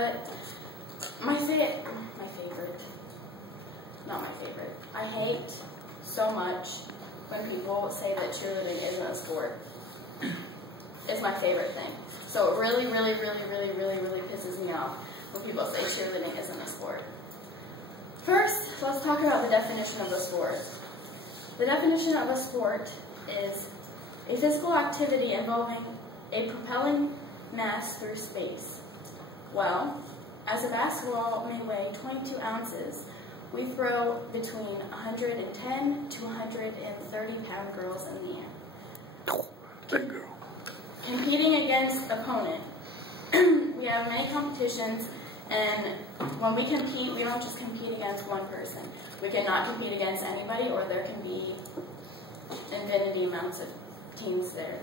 But not my favorite. I hate so much when people say that cheerleading isn't a sport. It's my favorite thing. So it really pisses me off when people say cheerleading isn't a sport. First, let's talk about the definition of the sport. The definition of a sport is a physical activity involving a propelling mass through space. Well, as a basketball may weigh 22 ounces, we throw between 110 to 130 pound girls in the air. Big girl. Competing against opponent. We have many competitions, and when we compete, we don't just compete against one person. We cannot compete against anybody, or there can be infinity amounts of teams there.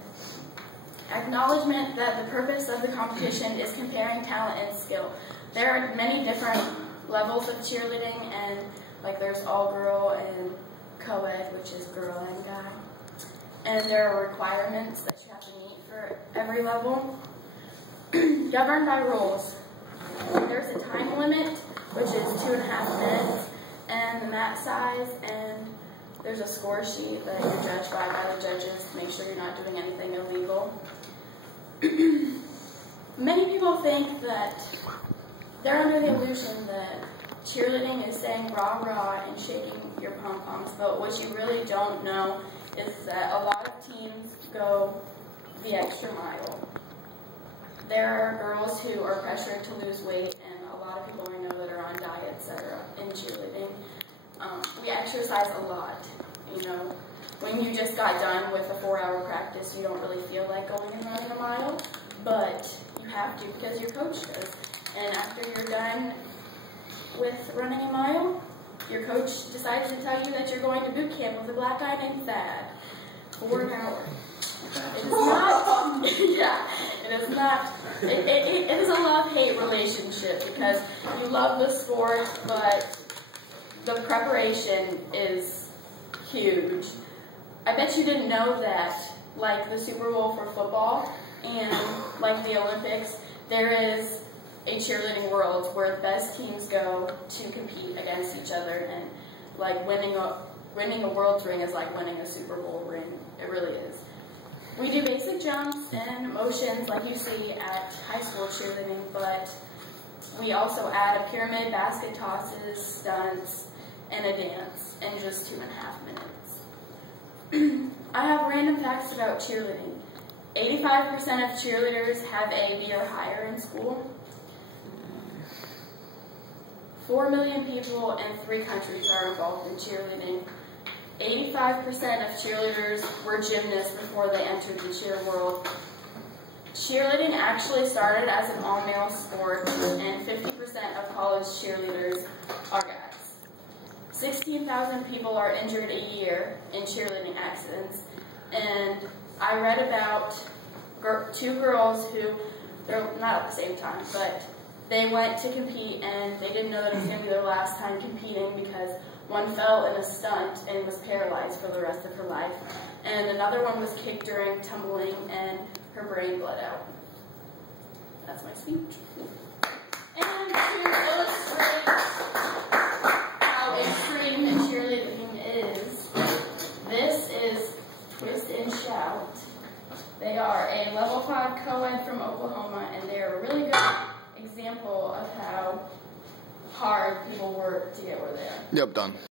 Acknowledgement that the purpose of the competition is comparing talent and skill. There are many different levels of cheerleading, and like there's all girl and co-ed, which is girl and guy. And there are requirements that you have to meet for every level. Governed by rules. There's a time limit, which is 2.5 minutes, and the mat size, and there's a score sheet that you're judged by the judges to make sure you're not doing anything illegal. Many people think that they're under the illusion that cheerleading is saying rah rah and shaking your pom-poms, but what you really don't know is that a lot of teams go the extra mile. There are girls who are pressured to lose weight, and a lot of people I know that are on diets that are in cheerleading. We exercise a lot. You know, when you just got done with a 4-hour practice, you don't really feel like going and running a mile, but you have to because your coach does. And after you're done with running a mile, your coach decides to tell you that you're going to boot camp with a black guy named Thad for an hour. It is not, yeah, it is not, it is a love-hate relationship because you love the sport, but the preparation is huge. I bet you didn't know that, like the Super Bowl for football and like the Olympics, there is a cheerleading world where the best teams go to compete against each other, and like winning a world's ring is like winning a Super Bowl ring. It really is. We do basic jumps and motions like you see at high school cheerleading, but we also add a pyramid, basket tosses, stunts, and a dance in just 2.5 minutes. I have random facts about cheerleading. 85% of cheerleaders have a B or higher in school. 4 million people in 3 countries are involved in cheerleading. 85% of cheerleaders were gymnasts before they entered the cheer world. Cheerleading actually started as an all-male sport, and 50% of college cheerleaders are guys. 16,000 people are injured a year in cheerleading accidents, and I read about 2 girls who, they're not at the same time, but they went to compete and they didn't know that it was going to be their last time competing because one fell in a stunt and was paralyzed for the rest of her life, and another one was kicked during tumbling and her brain bled out. That's my speech. And to illustrate how extreme cheerleading is, this is Twist and Shout. They are a level 5 co-ed from Oklahoma, and they are a really good example of how hard people work to get where they are. Yep, done.